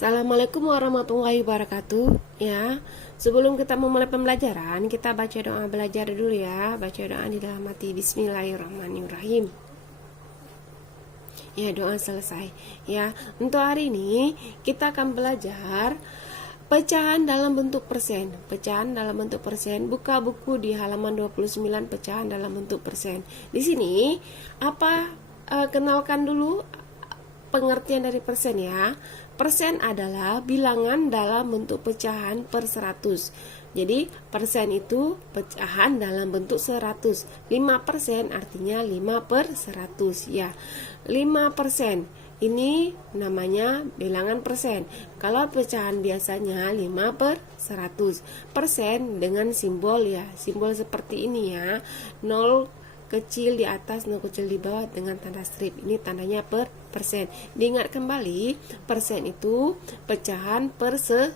Assalamualaikum warahmatullahi wabarakatuh. Ya, sebelum kita memulai pembelajaran, kita baca doa belajar dulu ya. Baca doa di dalam hati. Bismillahirrahmanirrahim. Ya, doa selesai. Ya, untuk hari ini kita akan belajar pecahan dalam bentuk persen. Pecahan dalam bentuk persen. Buka buku di halaman 29, pecahan dalam bentuk persen. Di sini kenalkan dulu pengertian dari persen ya. Persen adalah bilangan dalam bentuk pecahan per 100. Jadi persen itu pecahan dalam bentuk 100. 5% artinya 5 per 100 ya. 5% ini namanya bilangan persen. Kalau pecahan biasanya 5 per 100. Persen dengan simbol ya. Simbol seperti ini ya. 0 kecil di atas, 0 kecil di bawah dengan tanda strip. Ini tandanya per persen. Diingat kembali, persen itu pecahan per 100,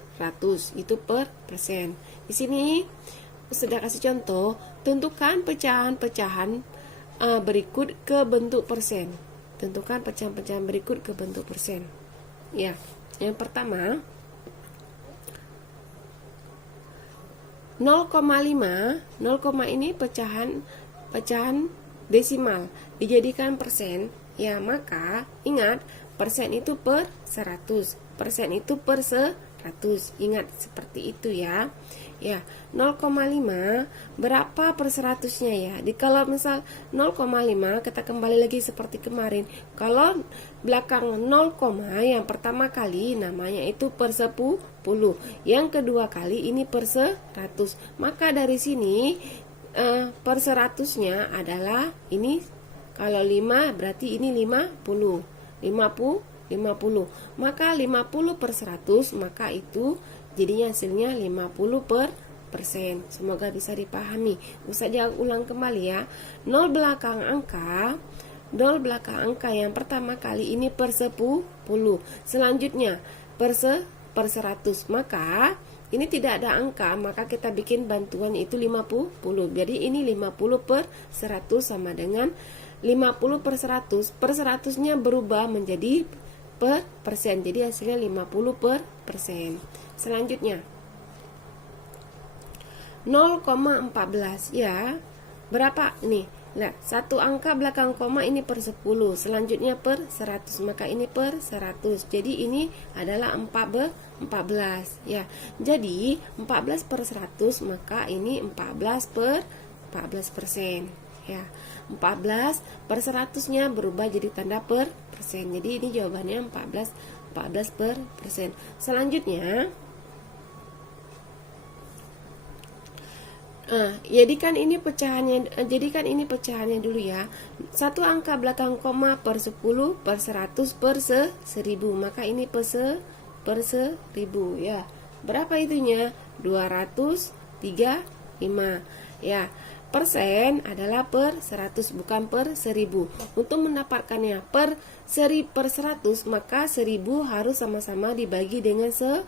itu per persen. Di sini sudah kasih contoh, tentukan pecahan-pecahan berikut ke bentuk persen. Tentukan pecahan-pecahan berikut ke bentuk persen. Ya, yang pertama 0,5. 0, ini pecahan desimal dijadikan persen ya, maka ingat persen itu per 100, persen itu per 100, ingat seperti itu ya. Ya, 0,5 berapa per 100-nya ya. Kalau misal 0,5 kita kembali lagi seperti kemarin. Kalau belakang 0, yang pertama kali namanya itu per 10, yang kedua kali ini per 100. Maka dari sini per 100-nya adalah ini, kalau 5 berarti ini 50. Maka 50 per 100, maka itu jadinya hasilnya 50 per persen. Semoga bisa dipahami. Ustaz ulang kembali ya. 0 belakang angka yang pertama kali ini per 10. Selanjutnya per 100. Maka ini tidak ada angka, maka kita bikin bantuan itu 50. Jadi ini 50 per 100 sama dengan 50 per 100. Per 100-nya berubah menjadi per persen. Jadi hasilnya 50 per persen. Selanjutnya 0,14 ya. Berapa nih? Nah, satu angka belakang koma ini per 10, selanjutnya per 100, maka ini per 100. Jadi ini adalah 14 ya. Jadi 14 per 100, maka ini 14 per 14% ya. 14 per 100-nya berubah jadi tanda per persen. Jadi ini jawabannya 14 per persen. Selanjutnya jadikan ini pecahannya dulu ya. Satu angka belakang koma per 10 per 100 per 1000, maka ini per 1000 ya. Berapa itunya? 235 ya. Persen adalah per 100 bukan per 1000. Untuk mendapatkannya per 100, maka 1000 harus sama-sama dibagi dengan 10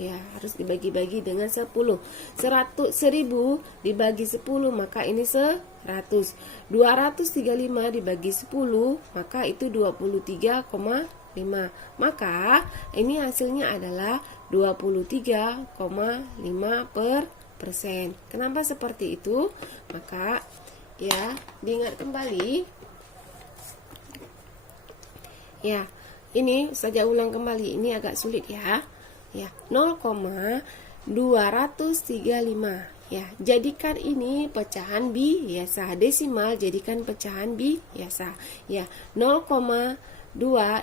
ya, harus dibagi-bagi dengan 10. 1000 dibagi 10, maka ini 100. 235 dibagi 10, maka itu 23,5. Maka ini hasilnya adalah 23,5 per persen. Kenapa seperti itu? Maka ya, diingat kembali ya. Ini saja ulang kembali, ini agak sulit ya. Ya, 0,235 ya. Jadikan ini pecahan biasa, desimal jadikan pecahan biasa ya. 0,2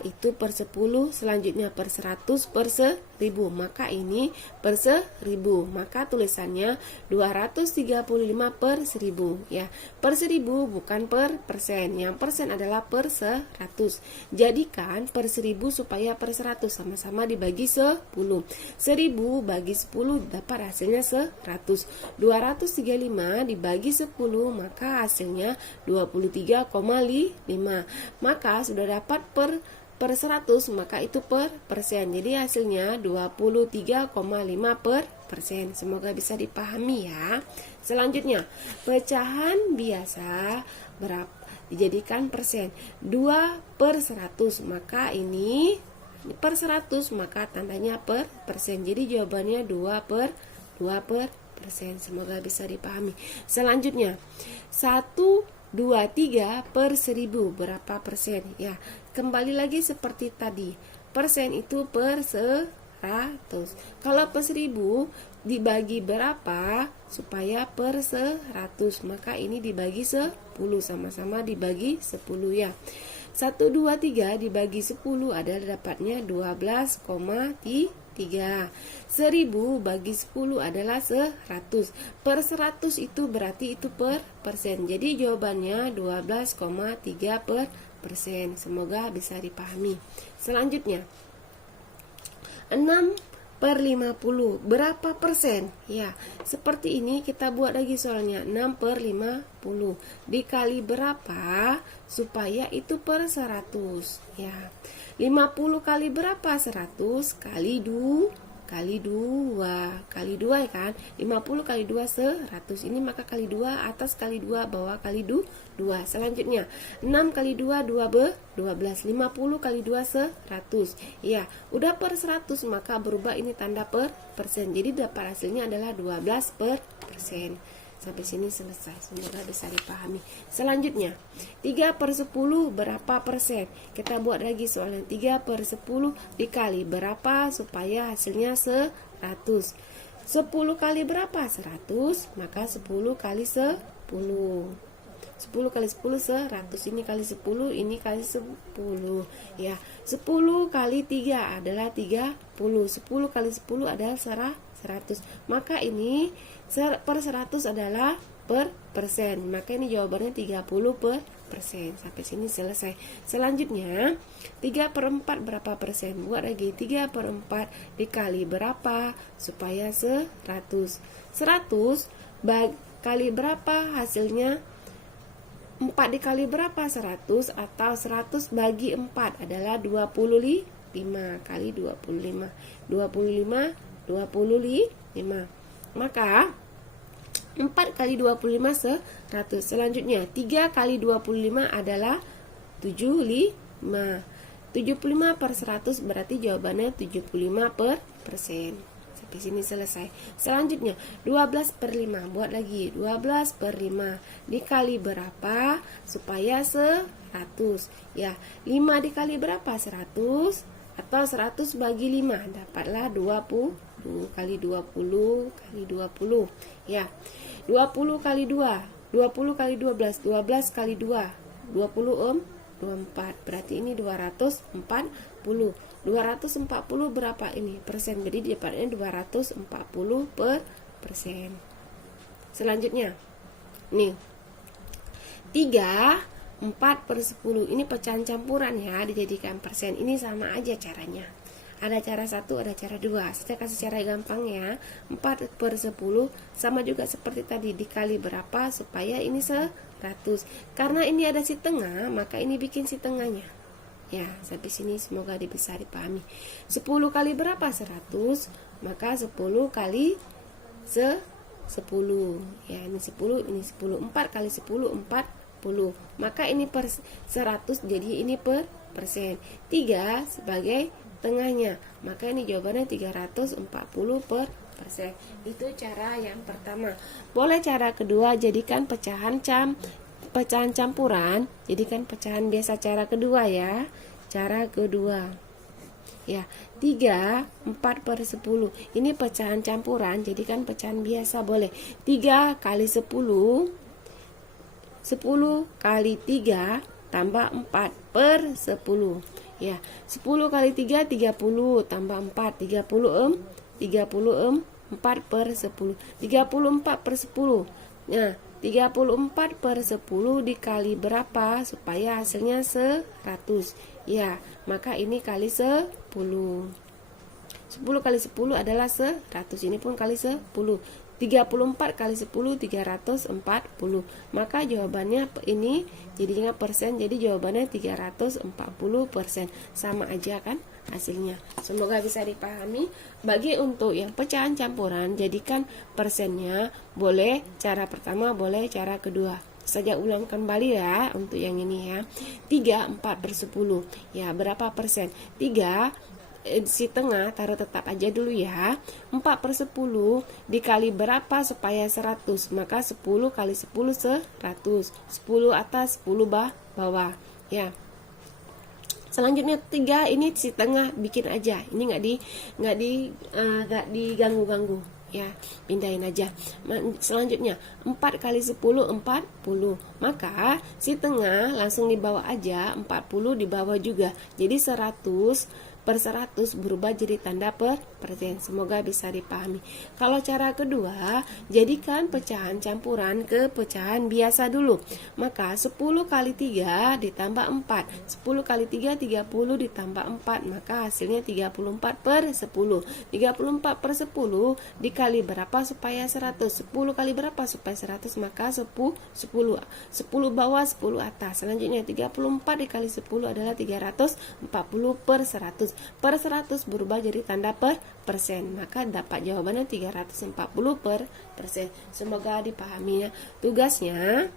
itu per 10, selanjutnya per 100 per 1000, maka ini per 1000, maka tulisannya 235 per 1000 ya. Per 1000 bukan per persen, yang persen adalah per 100. Jadikan per 1000 supaya per 100 sama-sama dibagi 10. 1000 bagi 10 dapat hasilnya 100. 235 dibagi 10, maka hasilnya 23,5. Maka sudah dapat per 100, maka itu per persen. Jadi hasilnya 23,5 per persen. Semoga bisa dipahami ya. Selanjutnya, pecahan biasa berapa dijadikan persen? 2 per 100, maka ini per 100, maka tandanya per persen. Jadi jawabannya 2/2%. Semoga bisa dipahami. Selanjutnya 123 per 1000 berapa persen? Ya, kembali lagi seperti tadi. Persen itu per 100. Kalau per 1000 dibagi berapa supaya per 100? Maka ini dibagi 10, sama-sama dibagi 10 ya. 123 dibagi 10 adalah dapatnya 12,3. 1000 bagi 10 adalah 100. Per 100 itu berarti itu per persen. Jadi jawabannya 12,3%. Semoga bisa dipahami. Selanjutnya 6/50 berapa persen? Ya, seperti ini kita buat lagi soalnya. 6/50 dikali berapa supaya itu per 100 ya. 50 kali berapa? 100 kali 2 kali 2 ya kan. 50 kali 2 100. Ini maka kali 2, atas kali 2, bawah kali 2. Selanjutnya 6 kali 2 12. 50 kali 2 100. Ya, udah per 100 maka berubah ini tanda per persen. Jadi dapat hasilnya adalah 12%. Sampai sini selesai. Semoga bisa dipahami. Selanjutnya 3/10 berapa persen? Kita buat lagi soalnya. 3/10 dikali berapa supaya hasilnya 100. 10 kali berapa? 100. Maka 10 kali 10. 10 kali 10 100. Ini kali 10, ini kali 10 ya. 10 kali 3 adalah 30. 10 kali 10 adalah 100. Maka ini per 100 adalah per persen. Maka ini jawabannya 30%. Sampai sini selesai. Selanjutnya 3/4 berapa persen? Buat lagi. 3/4 dikali berapa supaya 100. 100 kali berapa hasilnya? 4 dikali berapa? 100 atau 100 bagi 4 adalah 25 kali 25. 25 maka 4 kali 25 100. Selanjutnya 3 kali 25 adalah 75. 75 per 100 berarti jawabannya 75%. Sampai sini selesai. Selanjutnya 12/5. Buat lagi. 12/5 dikali berapa supaya 100. Ya, 5 dikali berapa? 100 atau 100 bagi 5 dapatlah 20 kali 20 kali 20 ya. 20 kali 2 20 kali 12 12 kali 2 20 24 berarti ini 240. 240 berapa ini persen? Jadi dapatnya 240%. Selanjutnya nih 3/4/10 ini pecahan campuran ya, dijadikan persen. Ini sama aja caranya. Ada cara 1, ada cara 2. Saya kasih cara gampang ya. 4/10 sama juga seperti tadi, dikali berapa supaya ini 100. Karena ini ada si tengah, maka ini bikin si tengahnya. Ya, sampai sini semoga bisa dipahami. 10 kali berapa? 100. Maka 10 kali 10. Ya, ini 10, ini 10. 4 kali 10 40. Maka ini per 100, jadi ini per persen. 3 sebagai tengahnya, maka ini jawabannya 340%. Itu cara yang pertama. Boleh cara kedua, jadikan pecahan campuran, jadikan pecahan biasa cara kedua ya. Cara kedua ya, 3/4/10 ini pecahan campuran, jadikan pecahan biasa boleh. 3 kali 10 10 kali 3 tambah 4/10 ya. 10 kali 3 30 tambah 4 30 4/10 34/10. Nah, 34/10 dikali berapa supaya hasilnya 100 ya. Maka ini kali 10. 10 kali 10 adalah 100. Ini pun kali 10. 34 kali 10 340. Maka jawabannya ini jadinya persen, jadi jawabannya 340%. Sama aja kan hasilnya. Semoga bisa dipahami. Bagi untuk yang pecahan campuran, jadikan persennya boleh cara pertama, boleh cara kedua. saja ulang kembali ya untuk yang ini ya. 3 4/10. Ya, berapa persen? 3 si tengah taruh tetap aja dulu ya. 4/10 dikali berapa supaya 100? Maka 10 kali 10 100. 10 atas, 10 bawah ya. Selanjutnya 3 ini si tengah bikin aja. Ini nggak diganggu-ganggu ya, pindahin aja. Selanjutnya 4 kali 10 40. Maka si tengah langsung di bawah aja, 40 di bawah juga. Jadi 100/100 berubah jadi tanda persen. Semoga bisa dipahami. Kalau cara kedua, jadikan pecahan campuran ke pecahan biasa dulu. Maka 10 kali 3 ditambah 4. 10 kali 3 30 ditambah 4. Maka hasilnya 34/10. 34/10 dikali berapa supaya 100? 10 kali berapa supaya 100? Maka 10 bawah 10 atas. Selanjutnya 34 dikali 10 adalah 340/100. Per 100 berubah jadi tanda persen. Maka dapat jawabannya 340/persen. Semoga dipahami ya. Tugasnya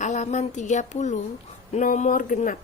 halaman 30, nomor genap.